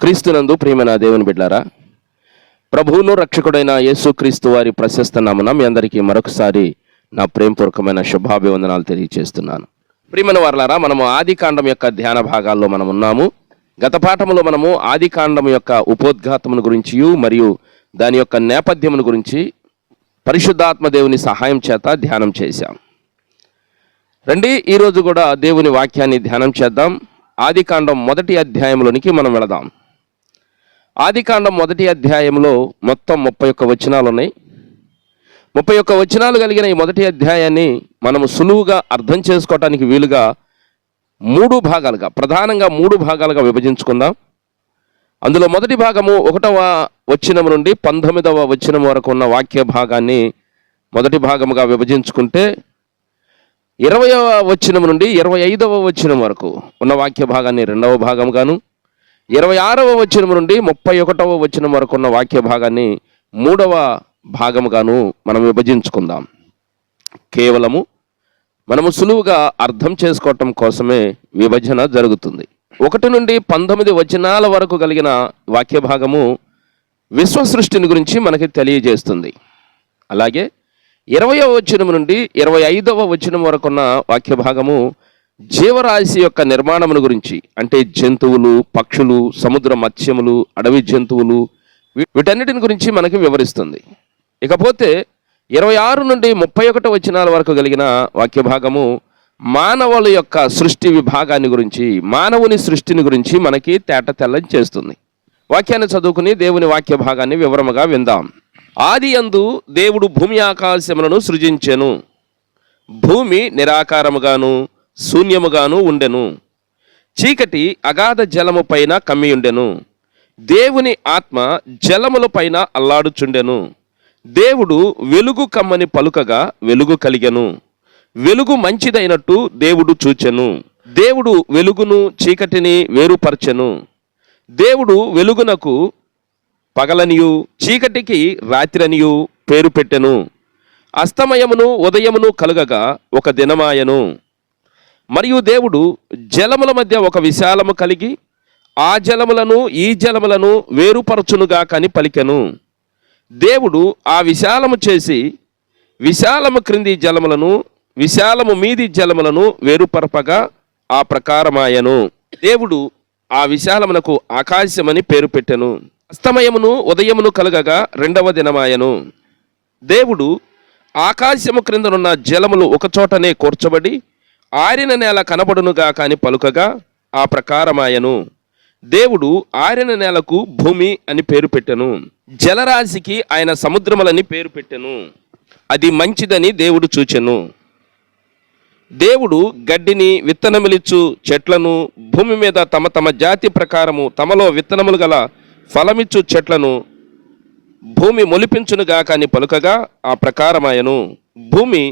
క్రీస్తునందు ప్రియమైన దేవుని బిడ్డారా, ప్రభువును రక్షకుడైన యేసుక్రీస్తు వారి ప్రశస్త నామమున మీ అందరికీ మరొకసారి నా ప్రేమపూర్వకమైన శుభాభివందనాలు తెలియజేస్తున్నాను. ప్రియమైన వారలారా, మనము ఆదికాండం యొక్క ధ్యాన భాగాల్లో మనం ఉన్నాము. గత పాఠములో మనము ఆదికాండం యొక్క ఉపోద్ఘాతమును గురించి మరియు దాని యొక్క నేపథ్యమును గురించి పరిశుద్ధాత్మ దేవుని సహాయం చేత ధ్యానం చేశాం. రండి, ఈరోజు కూడా దేవుని వాక్యాన్ని ధ్యానం చేద్దాం. ఆదికాండం 1వ అధ్యాయంలోనికి మనం వెళదాం. ఆదికాండం 1వ అధ్యాయంలో మొత్తం 31 వచనాలు ఉన్నాయి. 31 వచనాలు కలిగిన ఈ 1వ అధ్యాయాన్ని మనము సులువుగా అర్థం చేసుకోవటానికి వీలుగా 3 భాగాలుగా, ప్రధానంగా 3 భాగాలుగా విభజించుకుందాం. అందులో మొదటి భాగము 1వ వచనం నుండి 19వ వచనం వరకు ఉన్న వాక్య భాగాన్ని మొదటి భాగముగా విభజించుకుంటే, 20వ వచనం నుండి 25వ వచనం వరకు ఉన్న వాక్య భాగాన్ని 2వ భాగంగాను, 26వ వచనం నుండి 31వ వచనం వరకు ఉన్న వాక్య భాగాన్ని 3వ భాగముగాను మనం విభజించుకుందాం. కేవలము మనము సులువుగా అర్థం చేసుకోవటం కోసమే విభజన జరుగుతుంది. 1 నుండి 19 వచనాల వరకు కలిగిన వాక్య భాగము విశ్వ సృష్టిని గురించి మనకి తెలియజేస్తుంది. అలాగే 20వ వచనం నుండి 25వ వచనం వరకు ఉన్న వాక్య భాగము జీవరాశి యొక్క నిర్మాణమును గురించి, అంటే జంతువులు, పక్షులు, సముద్ర మత్స్యములు, అడవి జంతువులు, వీటన్నిటిని గురించి మనకి వివరిస్తుంది. ఇకపోతే 26 నుండి 31 వచనాల వరకు కలిగిన వాక్య భాగము మానవుల యొక్క సృష్టి విభాగాన్ని గురించి, మానవుని సృష్టిని గురించి మనకి తేట తెల్లం చేస్తుంది. వాక్యాన్ని చదువుకుని దేవుని వాక్య భాగాన్ని వివరముగా విందాం. ఆదియందు దేవుడు భూమి ఆకాశములను సృజించెను. భూమి నిరాకారముగాను శూన్యముగాను ఉండెను. చీకటి అగాధ జలము పైన కమ్మియుండెను. దేవుని ఆత్మ జలముల పైన అల్లాడుచుండెను. దేవుడు వెలుగు కమ్మని పలుకగా వెలుగు కలిగెను. వెలుగు మంచిదైనట్టు దేవుడు చూచెను. దేవుడు వెలుగును చీకటిని వేరుపరచెను. దేవుడు వెలుగునకు పగలనియు చీకటికి రాత్రనియు పేరు పెట్టెను. అస్తమయమును ఉదయమును కలుగగా ఒక దినమాయను. మరియు దేవుడు జలముల మధ్య ఒక విశాలము కలిగి ఆ జలములను ఈ జలములను వేరుపరచునుగా కని పలికెను. దేవుడు ఆ విశాలము చేసి విశాలము క్రింది జలములను విశాలము మీది జలములను వేరుపరపగా ఆ ప్రకారమాయను. దేవుడు ఆ విశాలమునకు ఆకాశమని పేరు పెట్టెను. అస్తమయమును ఉదయమును కలుగగా 2వ దినమాయను. దేవుడు ఆకాశము క్రిందనున్న జలములు ఒకచోటనే కూర్చబడి ఆరిన నేల కనబడునుగా కాని పలుకగా ఆ ప్రకారమాయను. దేవుడు ఆరిన నేలకు భూమి అని పేరు పెట్టెను. జలరాశికి ఆయన సముద్రములని పేరు పెట్టెను. అది మంచిదని దేవుడు చూచెను. దేవుడు గడ్డిని విత్తనములిచ్చు చెట్లను, భూమి మీద తమ తమ జాతి ప్రకారము తమలో విత్తనములు గల ఫలమిచ్చు చెట్లను భూమి మొలిపించునుగా కాని పలుకగా ఆ ప్రకారమాయను. భూమి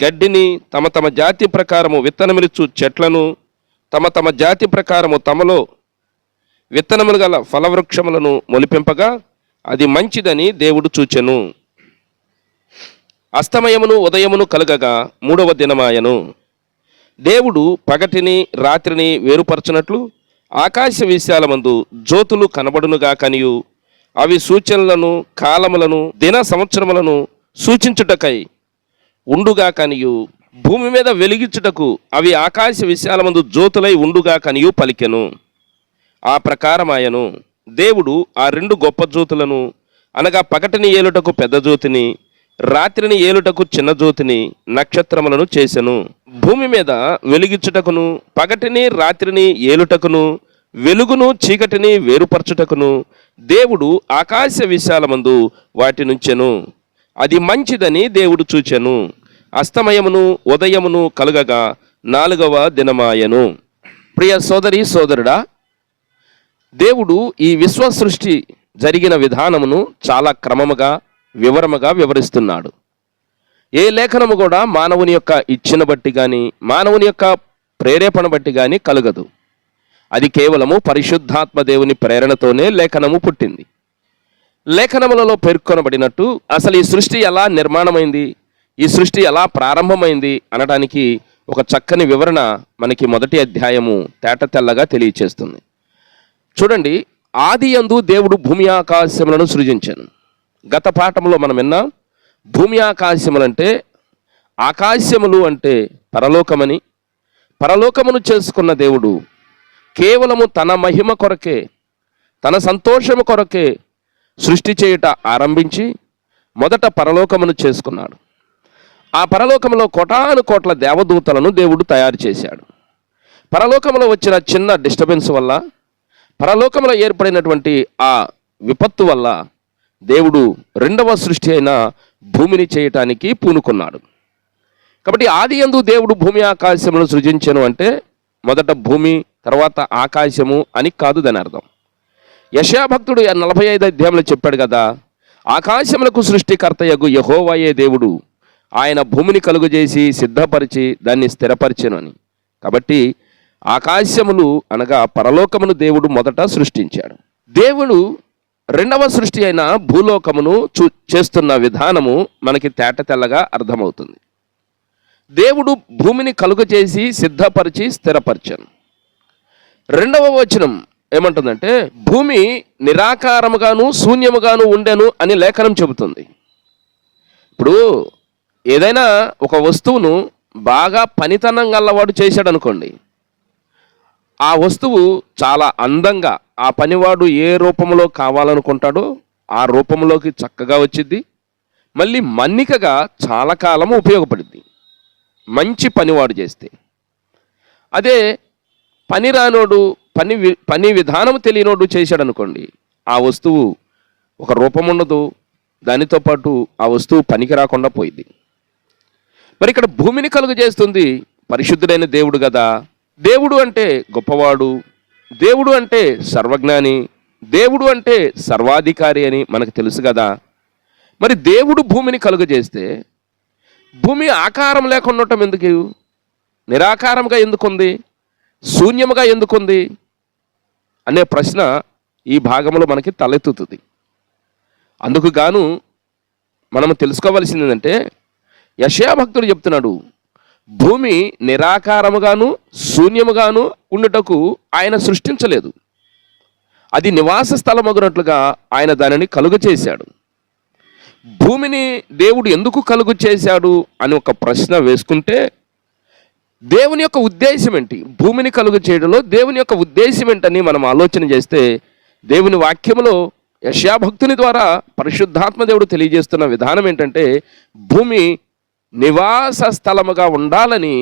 గడ్డిని తమ తమ జాతి ప్రకారము విత్తనములిచ్చు చెట్లను, తమ తమ జాతి ప్రకారము తమలో విత్తనములు గల ఫలవృక్షములను మొలిపింపగా అది మంచిదని దేవుడు చూచెను. అస్తమయమును ఉదయమును కలుగగా 3వ దినమాయను. దేవుడు పగటిని రాత్రిని వేరుపరచునట్లు ఆకాశ విశాలమందు జ్యోతులు కనబడునుగా కనియు అవి సూచనలను, కాలములను, దిన సంవత్సరములను సూచించుటకై ఉండుగా కనియు భూమి మీద వెలిగించుటకు అవి ఆకాశ విశాలమందు జ్యోతులై ఉండుగా కనియు పలికెను. ఆ ప్రకారమాయను. దేవుడు ఆ 2 గొప్ప జ్యోతులను, అనగా పగటిని ఏలుటకు పెద్ద జ్యోతిని, రాత్రిని ఏలుటకు చిన్న జ్యోతిని, నక్షత్రములను చేసెను. భూమి మీద వెలిగించుటకును, పగటిని రాత్రిని ఏలుటకును, వెలుగును చీకటిని వేరుపరచుటకును దేవుడు ఆకాశ విశాలమందు వాటి నుంచెను. అది మంచిదని దేవుడు చూచెను. అస్తమయమును ఉదయమును కలుగగా 4వ దినమాయను. ప్రియ సోదరి సోదరుడా, దేవుడు ఈ విశ్వ సృష్టి జరిగిన విధానమును చాలా క్రమముగా వివరముగా వివరిస్తున్నాడు. ఏ లేఖనము కూడా మానవుని యొక్క ఇచ్చిన బట్టి కానీ మానవుని యొక్క ప్రేరేపణ బట్టి కానీ కలుగదు. అది కేవలము పరిశుద్ధాత్మ దేవుని ప్రేరణతోనే లేఖనము పుట్టింది. లేఖనములలో పేర్కొనబడినట్టు అసలు ఈ సృష్టి ఎలా నిర్మాణమైంది, ఈ సృష్టి ఎలా ప్రారంభమైంది అనడానికి ఒక చక్కని వివరణ మనకి 1వ అధ్యాయము తేట తెల్లగా తెలియచేస్తుంది. చూడండి, ఆదియందు దేవుడు భూమి ఆకాశములను సృజించాను. గత పాఠంలో మనం విన్నాం, భూమి ఆకాశములంటే, ఆకాశములు అంటే పరలోకమని, పరలోకమును చేసుకున్న దేవుడు కేవలము తన మహిమ కొరకే, తన సంతోషము కొరకే సృష్టి చేయుట ఆరంభించి మొదట పరలోకమును చేసుకున్నాడు. ఆ పరలోకములో కోటాను కోట్ల దేవదూతలను దేవుడు తయారు చేశాడు. పరలోకంలో వచ్చిన చిన్న డిస్టర్బెన్స్ వల్ల, పరలోకంలో ఏర్పడినటువంటి ఆ విపత్తు వల్ల దేవుడు రెండవ సృష్టి అయిన భూమిని చేయటానికి పూనుకున్నాడు. కాబట్టి ఆదియందు దేవుడు భూమి ఆకాశములను సృజించెను అంటే మొదట భూమి తర్వాత ఆకాశము అని కాదు దాని అర్థం. యెషయా భక్తుడు 45 అధ్యాయంలో చెప్పాడు కదా, ఆకాశములకు సృష్టికర్తయగు యెహోవాయే దేవుడు, ఆయన భూమిని కలుగజేసి సిద్ధపరిచి దాన్ని స్థిరపరిచెను అని. కాబట్టి ఆకాశములు అనగా పరలోకమును దేవుడు మొదట సృష్టించాడు. దేవుడు రెండవ సృష్టి అయిన భూలోకమును చేస్తున్న విధానము మనకి తేట తెల్లగా అర్థమవుతుంది. దేవుడు భూమిని కలుగజేసి సిద్ధపరిచి స్థిరపరిచాను. రెండవ వచనం ఏమంటుందంటే, భూమి నిరాకారముగాను శూన్యముగాను ఉండెను అని లేఖనం చెబుతుంది. ఇప్పుడు ఏదైనా ఒక వస్తువును బాగా పనితనం గల్లవాడు చేశాడు అనుకోండి, ఆ వస్తువు చాలా అందంగా ఆ పనివాడు ఏ రూపంలో కావాలనుకుంటాడో ఆ రూపంలోకి చక్కగా వచ్చింది, మళ్ళీ మన్నికగా చాలా కాలం ఉపయోగపడుద్ది మంచి పనివాడు చేస్తే. అదే పని రానోడు, పని విధానం తెలియనోడు చేశాడు అనుకోండి, ఆ వస్తువు ఒక రూపం ఉండదు, దానితో పాటు ఆ వస్తువు పనికి రాకుండా పోయింది. మరి ఇక్కడ భూమిని కలుగు చేస్తుంది పరిశుద్ధుడైన దేవుడు కదా. దేవుడు అంటే గొప్పవాడు, దేవుడు అంటే సర్వజ్ఞాని, దేవుడు అంటే సర్వాధికారి అని మనకు తెలుసు కదా. మరి దేవుడు భూమిని కలుగజేస్తే భూమి ఆకారం లేకుండా ఉండటం ఎందుకు? నిరాకారంగా ఎందుకుంది, శూన్యముగా ఎందుకుంది అనే ప్రశ్న ఈ భాగంలో మనకి తలెత్తుతుంది. అందుకు గాను మనం తెలుసుకోవాల్సింది ఏంటంటే, యెషయా భక్తుడు చెప్తున్నాడు, భూమి నిరాకారముగాను శూన్యముగాను ఉండుటకు ఆయన సృష్టించలేదు, అది నివాస స్థలమగునట్లుగా ఆయన దానిని కలుగ చేశాడు. భూమిని దేవుడు ఎందుకు కలుగు చేశాడు అని ఒక ప్రశ్న వేసుకుంటే, దేవుని యొక్క ఉద్దేశం ఏంటి, భూమిని కలుగు చేయడంలో దేవుని యొక్క ఉద్దేశం ఏంటని మనం ఆలోచన చేస్తే, దేవుని వాక్యములో యెషయా భక్తుని ద్వారా పరిశుద్ధాత్మ దేవుడు తెలియజేస్తున్న విధానం ఏంటంటే, భూమి నివాస స్థలముగా ఉండాలని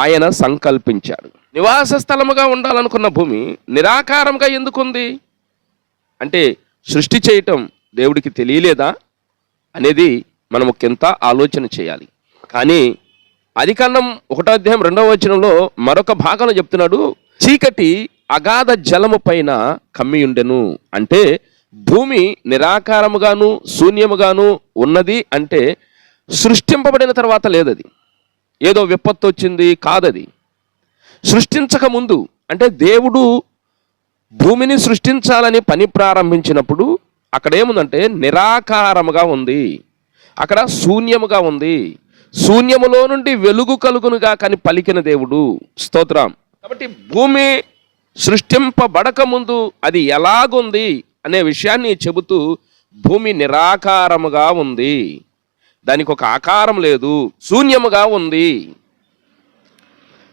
ఆయన సంకల్పించాడు. నివాస స్థలముగా ఉండాలనుకున్న భూమి నిరాకారంగా ఎందుకుంది అంటే, సృష్టి చేయటం దేవుడికి తెలియలేదా అనేది మనం ఒకంత ఆలోచన చేయాలి. కానీ ఆదికాండం 1వ అధ్యాయం 2వ వచనంలో మరొక భాగంలో చెప్తున్నాడు, చీకటి అగాధ జలము పైన కమ్మియుండెను అంటే, భూమి నిరాకారముగాను శూన్యముగాను ఉన్నది అంటే సృష్టింపబడిన తర్వాత లేదది, ఏదో విపత్తు వచ్చింది కాదది. సృష్టించక ముందు అంటే దేవుడు భూమిని సృష్టించాలని పని ప్రారంభించినప్పుడు అక్కడ ఏముందంటే నిరాకారముగా ఉంది, అక్కడ శూన్యముగా ఉంది. శూన్యములో నుండి వెలుగు కలుగునుగా కానీ పలికిన దేవుడు. స్తోత్రం. కాబట్టి భూమి సృష్టింపబడక ముందు అది ఎలాగుంది అనే విషయాన్ని చెబుతూ, భూమి నిరాకారముగా ఉంది, దానికి ఒక ఆకారం లేదు, శూన్యముగా ఉంది.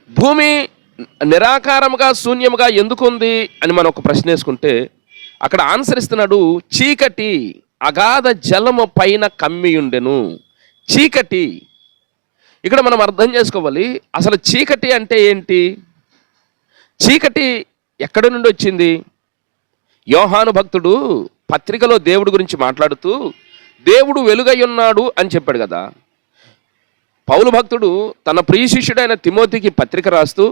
భూమి నిరాకారముగా శూన్యముగా ఎందుకు ఉంది అని మనం ఒక ప్రశ్న వేసుకుంటే, అక్కడ ఆన్సర్ ఇస్తున్నాడు, చీకటి అగాధ జలము పైన కమ్మియుండెను. చీకటి ఇక్కడ మనం అర్థం చేసుకోవాలి, అసలు చీకటి అంటే ఏంటి, చీకటి ఎక్కడి నుండి వచ్చింది. యోహాను భక్తుడు పత్రికలో దేవుడి గురించి మాట్లాడుతూ దేవుడు వెలుగై ఉన్నాడు అని చెప్పాడు కదా. పౌలు భక్తుడు తన ప్రియ శిష్యుడైన తిమోతికి పత్రిక రాస్తూ,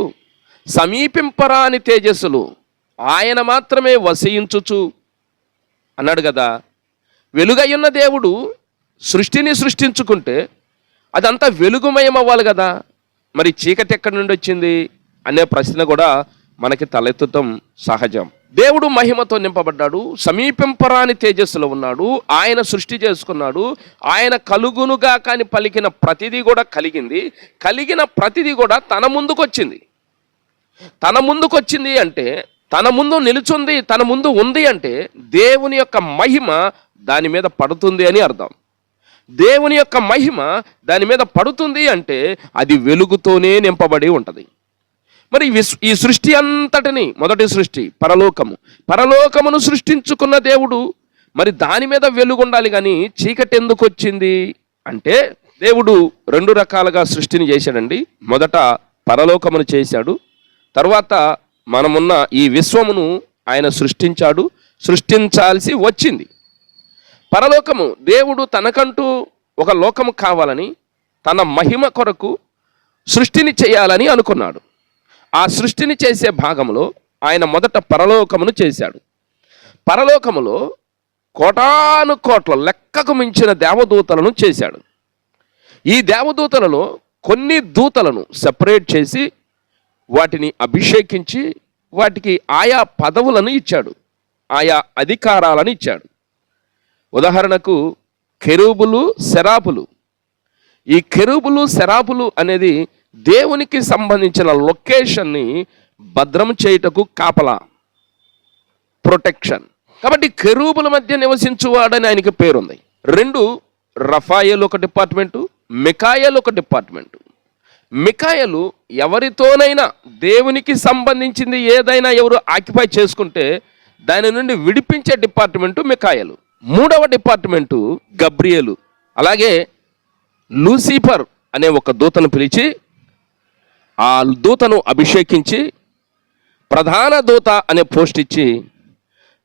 సమీపింపరాని తేజస్సులు ఆయన మాత్రమే వసించుచు అన్నాడు కదా. వెలుగయ్యున్న దేవుడు సృష్టిని సృష్టించుకుంటే అదంతా వెలుగుమయం అవ్వాలి కదా, మరి చీకటి ఎక్కడి నుండి వచ్చింది అనే ప్రశ్న కూడా మనకి తలెత్తడం సహజం. దేవుడు మహిమతో నింపబడ్డాడు, సమీపింపరాని తేజస్సులో ఉన్నాడు, ఆయన సృష్టి చేసుకున్నాడు, ఆయన కలుగునుగా కానీ పలికిన ప్రతిదీ కూడా కలిగింది, కలిగిన ప్రతిదీ కూడా తన ముందుకొచ్చింది. తన ముందుకొచ్చింది అంటే తన ముందు నిలుచుంది, తన ముందు ఉంది అంటే దేవుని యొక్క మహిమ దాని మీద పడుతుంది అని అర్థం. దేవుని యొక్క మహిమ దాని మీద పడుతుంది అంటే అది వెలుగుతోనే నింపబడి ఉంటుంది. మరి ఈ సృష్టి అంతటిని, మొదటి సృష్టి పరలోకమును సృష్టించుకున్న దేవుడు మరి దాని మీద వెలుగు ఉండాలి, కానీ చీకటి ఎందుకు వచ్చింది అంటే దేవుడు 2 రకాలుగా సృష్టిని చేశాడండి. మొదట పరలోకమును చేశాడు, తర్వాత మనమున్న ఈ విశ్వమును ఆయన సృష్టించాడు, సృష్టించాల్సి వచ్చింది. పరలోకము దేవుడు తనకంటూ ఒక లోకము కావాలని తన మహిమ కొరకు సృష్టిని చేయాలని అనుకున్నాడు. ఆ సృష్టిని చేసే భాగంలో ఆయన మొదట పరలోకమును చేశాడు. పరలోకములో కోటాను కోట్ల లెక్కకు మించిన దేవదూతలను చేశాడు. ఈ దేవదూతలలో కొన్ని దూతలను సెపరేట్ చేసి వాటిని అభిషేకించి వాటికి ఆయా పదవులను ఇచ్చాడు, ఆయా అధికారాలను ఇచ్చాడు. ఉదాహరణకు కెరూబులు, సెరాపులు. ఈ కెరూబులు, సెరాపులు అనేది దేవునికి సంబంధించిన లొకేషన్ని భద్రం చేయుటకు కాపలా, ప్రొటెక్షన్. కాబట్టి కెరూబుల మధ్య నివసించువాడని ఆయనకి పేరుంది. 2 రఫాయేలు ఒక డిపార్ట్మెంటు, మికాయేలు ఒక డిపార్ట్మెంటు. మికాయేలు ఎవరితోనైనా దేవునికి సంబంధించింది ఏదైనా ఎవరు ఆక్యుపై చేసుకుంటే దాని నుండి విడిపించే డిపార్ట్మెంటు మికాయేలు. 3వ డిపార్ట్మెంటు గబ్రియేలు. అలాగే లూసిఫర్ అనే ఒక దూతను పిలిచి ఆ దూతను అభిషేకించి ప్రధాన దూత అనే పోస్ట్ ఇచ్చి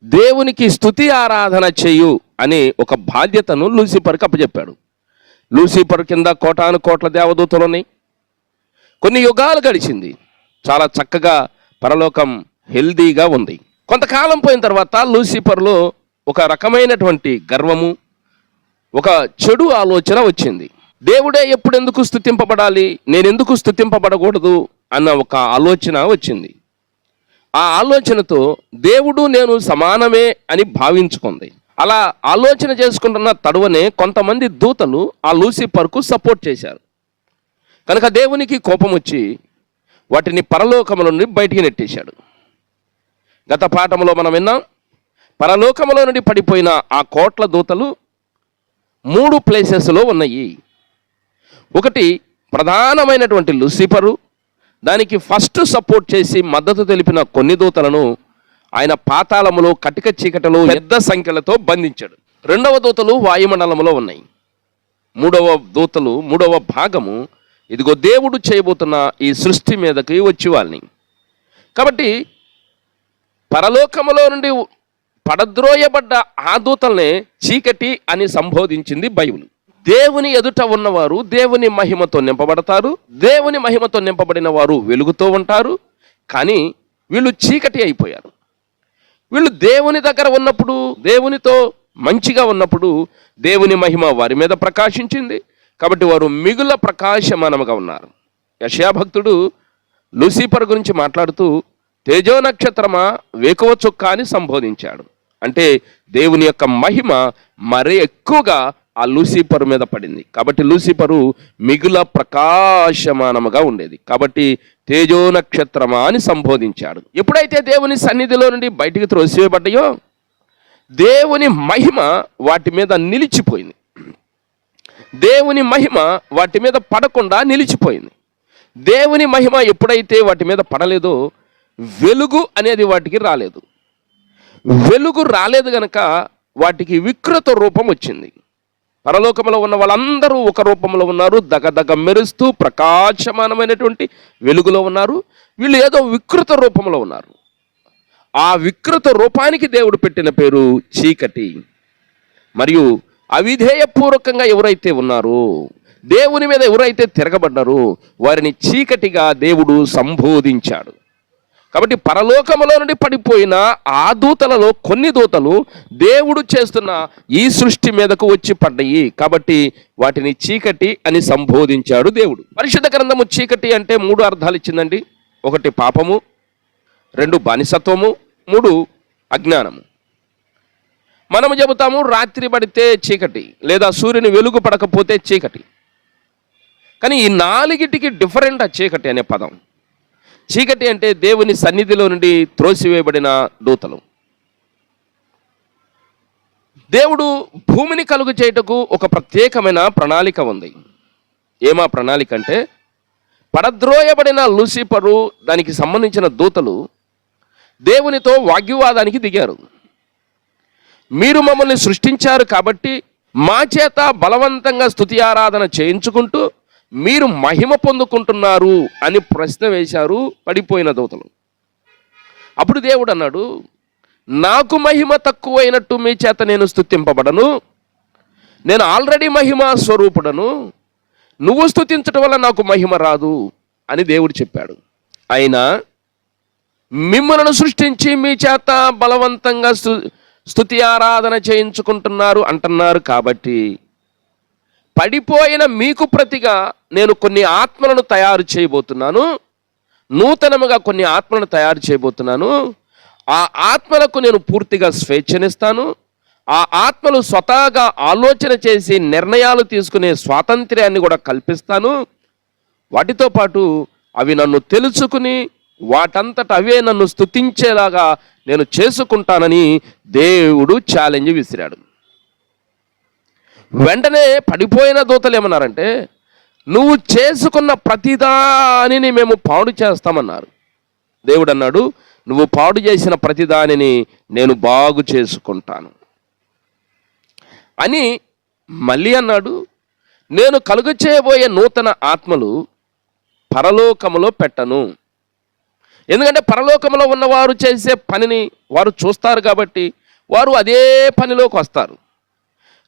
దేవునికి స్తుతి ఆరాధన చేయు అనే ఒక బాధ్యతను లూసిఫర్కి అప్పచెప్పాడు. లూసిఫర్ కింద కోటాను కోట్ల దేవదూతలు ఉన్నాయి. కొన్ని యుగాలు గడిచింది, చాలా చక్కగా పరలోకం హెల్దీగా ఉంది. కొంతకాలం పోయిన తర్వాత లూసిఫర్లో ఒక రకమైనటువంటి గర్వము, ఒక చెడు ఆలోచన వచ్చింది. దేవుడే ఎప్పుడెందుకు స్తుతింపబడాలి, నేనెందుకు స్తుతింపబడకూడదు అన్న ఒక ఆలోచన వచ్చింది. ఆ ఆలోచనతో దేవుడు నేను సమానమే అని భావించుకుంది. అలా ఆలోచన చేసుకుంటున్న తడువనే కొంతమంది దూతలు ఆ లూసిఫర్కు సపోర్ట్ చేశారు. కనుక దేవునికి కోపం వచ్చి వాటిని పరలోకముల నుండి బయటికి నెట్టేశాడు. గత పాఠంలో మనం విన్నాం, పరలోకములో నుండి పడిపోయిన ఆ కోట్ల దూతలు 3 ప్లేసెస్లో ఉన్నాయి. ఒకటి ప్రధానమైనటువంటి లూసిఫరు, దానికి ఫస్ట్ సపోర్ట్ చేసి మద్దతు తెలిపిన కొన్ని దూతలను ఆయన పాతాళములో కటిక చీకటిలో పెద్ద సంఖ్యలతో బంధించాడు. 2వ దూతలు వాయుమండలంలో ఉన్నాయి. 3వ భాగము ఇదిగో దేవుడు చేయబోతున్న ఈ సృష్టి మీదకి వచ్చి వాళ్ళని. కాబట్టి పరలోకములో నుండి పడద్రోయబడ్డ ఆ దూతల్నే చీకటి అని సంబోధించింది బైబిల్. దేవుని ఎదుట ఉన్నవారు దేవుని మహిమతో నింపబడతారు, దేవుని మహిమతో నింపబడిన వారు వెలుగుతో ఉంటారు. కానీ వీళ్ళు చీకటి అయిపోయారు. వీళ్ళు దేవుని దగ్గర ఉన్నప్పుడు, దేవునితో మంచిగా ఉన్నప్పుడు దేవుని మహిమ వారి మీద ప్రకాశించింది. కాబట్టి వారు మిగుల ప్రకాశమానముగా ఉన్నారు. యెషయా భక్తుడు లూసిఫర్ గురించి మాట్లాడుతూ తేజో నక్షత్రమా, వేకువ చుక్క అని సంబోధించాడు. అంటే దేవుని యొక్క మహిమ మరీ ఎక్కువగా ఆ లూసిఫర్ మీద పడింది. కాబట్టి లూసిఫరు మిగుల ప్రకాశమానముగా ఉండేది. కాబట్టి తేజో నక్షత్రమా అని సంబోధించాడు. ఎప్పుడైతే దేవుని సన్నిధిలో నుండి బయటికి త్రోసివేయబడ్డాయో దేవుని మహిమ వాటి మీద నిలిచిపోయింది. దేవుని మహిమ వాటి మీద పడకుండా నిలిచిపోయింది. దేవుని మహిమ ఎప్పుడైతే వాటి మీద పడలేదో వెలుగు అనేది వాటికి రాలేదు. వెలుగు రాలేదు గనక వాటికి వికృత రూపం వచ్చింది. పరలోకంలో ఉన్న వాళ్ళందరూ ఒక రూపంలో ఉన్నారు, దగదగ మెరుస్తూ ప్రకాశమానమైనటువంటి వెలుగులో ఉన్నారు. వీళ్ళు ఏదో వికృత రూపంలో ఉన్నారు. ఆ వికృత రూపానికి దేవుడు పెట్టిన పేరు చీకటి. మరియు అవిధేయపూర్వకంగా ఎవరైతే ఉన్నారో, దేవుని మీద ఎవరైతే తిరగబడ్డారో వారిని చీకటిగా దేవుడు సంబోధించాడు. కాబట్టి పరలోకములో నుండి పడిపోయిన ఆ దూతలలో కొన్ని దూతలు దేవుడు చేస్తున్న ఈ సృష్టి మీదకు వచ్చి పడ్డాయి. కాబట్టి వాటిని చీకటి అని సంబోధించాడు దేవుడు. పరిశుద్ధ గ్రంథము చీకటి అంటే 3 అర్థాలు ఇచ్చిందండి. 1 పాపము, 2 బానిసత్వము, 3 అజ్ఞానము. మనము చెబుతాము రాత్రి పడితే చీకటి, లేదా సూర్యుని వెలుగు పడకపోతే చీకటి. కానీ ఈ 4టికి డిఫరెంట్ ఆ చీకటి అనే పదం. చీకటి అంటే దేవుని సన్నిధిలో నుండి త్రోసివేయబడిన దూతలు. దేవుడు భూమిని కలుగు చేయుటకు ఒక ప్రత్యేకమైన ప్రణాళిక ఉంది. ఏమా ప్రణాళిక అంటే, పడద్రోయబడిన లూసిఫరు దానికి సంబంధించిన దూతలు దేవునితో వాగ్వివాదానికి దిగారు. మీరు మమ్మల్ని సృష్టించారు కాబట్టి మా చేత బలవంతంగా స్తుతి ఆరాధన చేయించుకుంటూ మీరు మహిమ పొందుకుంటున్నారు అని ప్రశ్న వేశారు పడిపోయిన దూతలు. అప్పుడు దేవుడు అన్నాడు, నాకు మహిమ తక్కువైనట్టు మీ చేత నేను స్తుతింపబడను, నేను ఆల్రెడీ మహిమ స్వరూపుడను, నువ్వు స్తుతించడం వల్ల నాకు మహిమ రాదు అని దేవుడు చెప్పాడు. అయినా మిమ్మల్ని సృష్టించి మీ చేత బలవంతంగా స్తుతి ఆరాధన చేయించుకుంటున్నారు అంటున్నారు కాబట్టి పడిపోయిన మీకు ప్రతిగా నేను కొన్ని ఆత్మలను తయారు చేయబోతున్నాను, నూతనముగా కొన్ని ఆత్మలను తయారు చేయబోతున్నాను. ఆ ఆత్మలకు నేను పూర్తిగా స్వేచ్ఛనిస్తాను. ఆ ఆత్మలు స్వతహాగా ఆలోచన చేసి నిర్ణయాలు తీసుకునే స్వాతంత్ర్యాన్ని కూడా కల్పిస్తాను. వాటితో పాటు అవి నన్ను తెలుసుకుని వాటంతట అవే నన్ను స్తుతించేలాగా నేను చేసుకుంటానని దేవుడు ఛాలెంజ్ విసిరాడు. వెంటనే పడిపోయిన దూతలు ఏమన్నారంటే, నువ్వు చేసుకున్న ప్రతిదానిని మేము పాడు చేస్తామన్నారు. దేవుడు అన్నాడు, నువ్వు పాడు చేసిన ప్రతిదానిని నేను బాగు చేసుకుంటాను అని మళ్ళీ అన్నాడు. నేను కలుగ చేయబోయే నూతన ఆత్మలు పరలోకములో పెట్టను. ఎందుకంటే పరలోకములో ఉన్నవారు చేసే పనిని వారు చూస్తారు కాబట్టి వారు అదే పనిలోకి వస్తారు.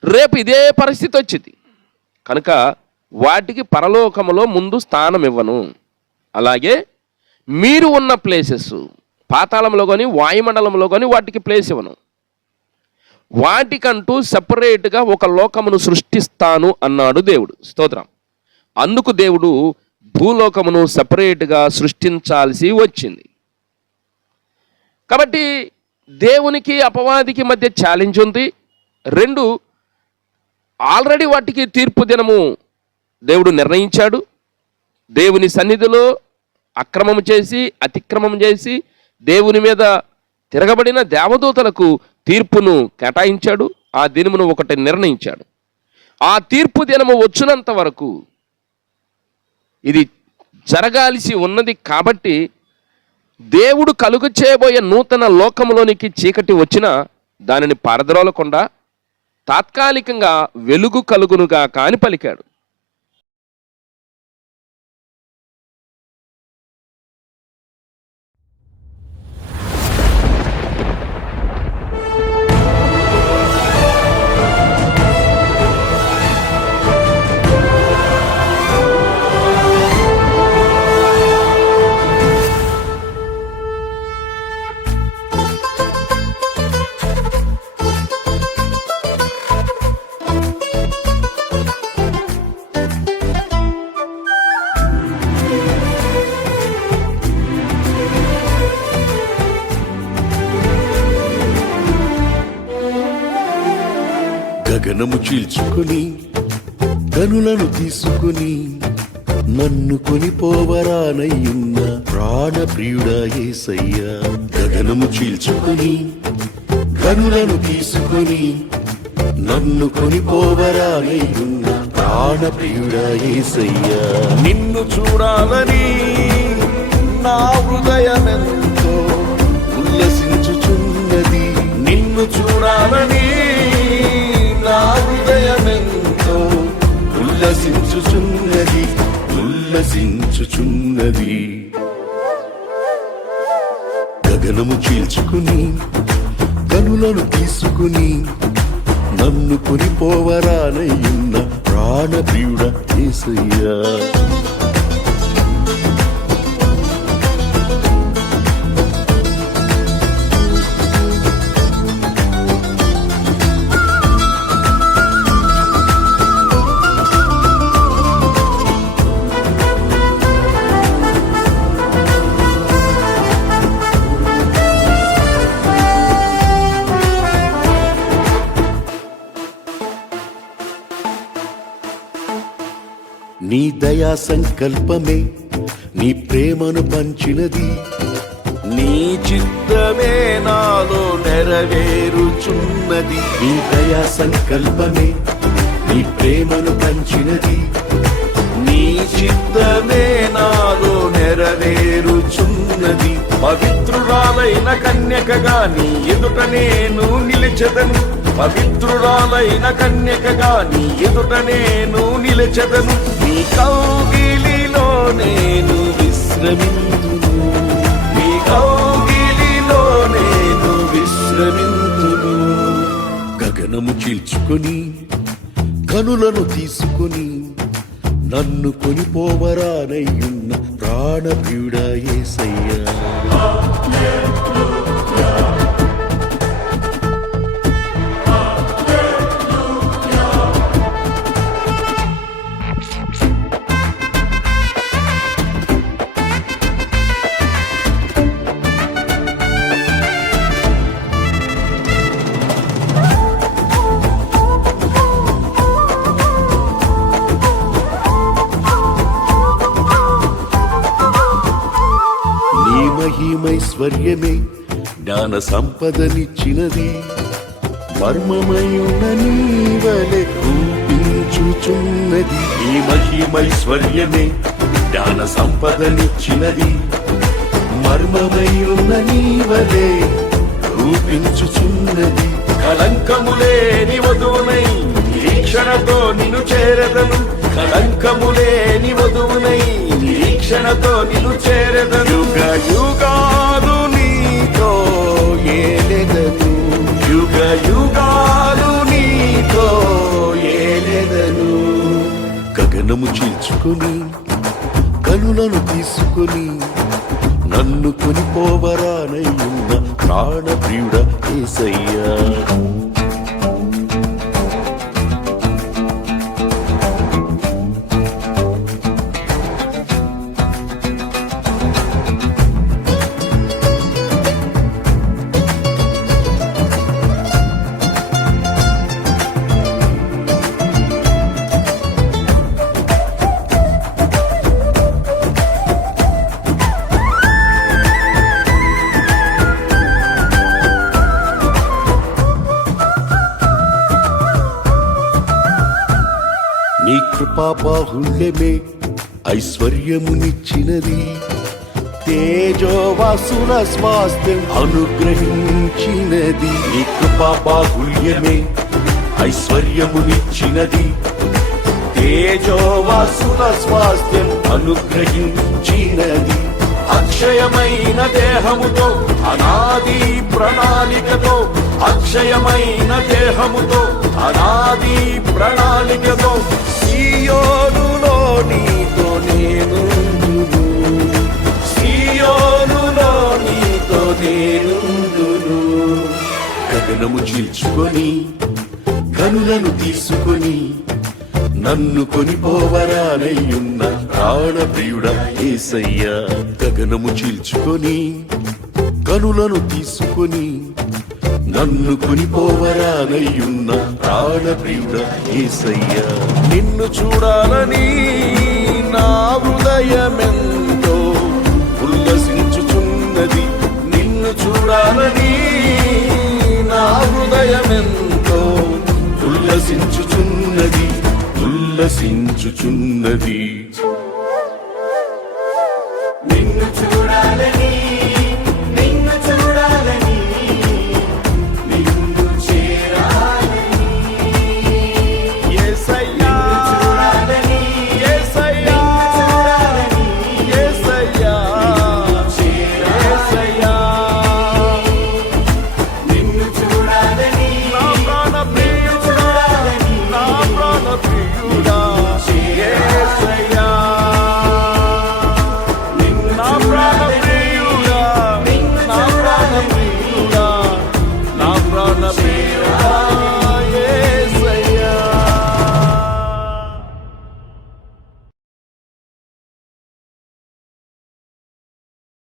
రేపు ఇదే పరిస్థితి వచ్చింది కనుక వాటికి పరలోకములో ముందు స్థానం ఇవ్వను. అలాగే మీరు ఉన్న ప్లేసెస్ పాతాళంలో కానీ వాయుమండలంలో కానీ వాటికి ప్లేస్ ఇవ్వను. వాటికంటూ సెపరేట్గా ఒక లోకమును సృష్టిస్తాను అన్నాడు దేవుడు. స్తోత్రం. అందుకు దేవుడు భూలోకమును సెపరేట్గా సృష్టించాల్సి వచ్చింది. కాబట్టి దేవునికి అపవాదికి మధ్య ఛాలెంజ్ ఉంది. రెండు, ఆల్రెడీ వాటికి తీర్పు దినము దేవుడు నిర్ణయించాడు. దేవుని సన్నిధిలో అక్రమం చేసి అతిక్రమం చేసి దేవుని మీద తిరగబడిన దేవదూతలకు తీర్పును కేటాయించాడు. ఆ దినమును ఒకటి నిర్ణయించాడు. ఆ తీర్పు దినము వచ్చినంత వరకు ఇది జరగాల్సి ఉన్నది. కాబట్టి దేవుడు కలుగు చేయబోయే నూతన లోకములోనికి చీకటి వచ్చినా దానిని పారద్రోలకుండా తాత్కాలికంగా వెలుగు కలుగునుగా కాని పలికాడు. గగనము చీల్చుకుని గనులను తీసుకుని నన్ను కొనిపోవరానయ్యున్న ప్రాణప్రియుడా యేసయ్యా. గగనము చీల్చుకుని గనులను తీసుకుని నన్ను కొనిపోవరానయ్యున్న ప్రాణప్రియుడా యేసయ్యా. నిన్ను చూడాలని నా హృదయమెంతో ఉల్లసించుచున్నది. నిన్ను చూడాలని నా హృదయమెంతో ఉల్లసించుచున్నది. గగనము చీల్చుకుని గనులను తీసుకుని నన్ను కొనిపోవరానయ్యున్న ప్రాణప్రియుడ యేసయ్యా. నీ దయా సంకల్పమే నీ ప్రేమను పంచినది. నీ చిత్తమే నాలో నెరవేరుచున్నది. నీ దయా సంకల్పమే నీ ప్రేమను పంచినది. నీ చిత్తమే నాలో నెరవేరుచున్నది. పవిత్రురాలైన కన్యకగా నీ ఎదుట నేను నిలిచెదను. పవిత్రురాలైన కన్యకగా నీ ఎదుట నేను నిలిచెదను. నీ కౌగిలిలో నేను విశ్రమింతును. నీ కౌగిలిలో నేను విశ్రమింతును. గగనము చీల్చుకొని కనులను తీసుకొని నన్ను కొనిపోవరానయ్యున్న ప్రాణప్రియుడా యేసయ్యా. మహిమైశ్వర్యమే జ్ఞాన సంపదనిచ్చినది. మర్మమయున్న నీవలె రూపించుచున్నది. ఈ మహిమైశ్వర్యమే జ్ఞాన సంపదనిచ్చినది. మర్మమయున్న నీవలె రూపించుచున్నది. కళంకములేని వధువునై నిరీక్షణతో నిన్ను చేరదను. కళంకములేని వధువునై నిరీక్షణతో నిన్ను చేరదను. యుగ యుగాలు నీతో ఏలెదను. యుగ యుగాలు నీతో ఏలెదను. గగనము చీల్చుకొని కనులను తీసుకొని నన్ను కొనిపోవరానయ్యున్న ప్రాణప్రియుడా యేసయ్యా. నీ కృపా బాహుళ్యమే ఐశ్వర్యమునిచ్చినది. తేజోవాసుల స్వాస్థ్యం అనుగ్రహించినది. నీ కృపా బాహుళ్యమే ఐశ్వర్యమునిచ్చినది. తేజోవాసుల స్వాస్థ్యం అనుగ్రహించినది. అక్షయమైన దేహముతో అనాది ప్రణాళికతో. అక్షయమైన దేహముతో అనాది ప్రణాళికతో. సియోనులో నీతో నేనుందును. సియోనులో నీతో నేనుందును. గగనము చీల్చుకొని కనులను తీసుకొని నన్ను కొనిపోవరానయ్యున్న ప్రాణప్రియుడా యేసయ్యా. గగనము చీల్చుకొని కనులను తీసుకొని నన్ను కొనిపోవరానయ్యున్న ప్రాణప్రియుడా యేసయ్యా. నిన్ను చూడాలని నా హృదయమెంతో ఉల్లసించుచున్నది. నిన్ను చూడాలని నా హృదయమెంతో ఉల్లసించుచున్నది. ఉల్లసించుచున్నది.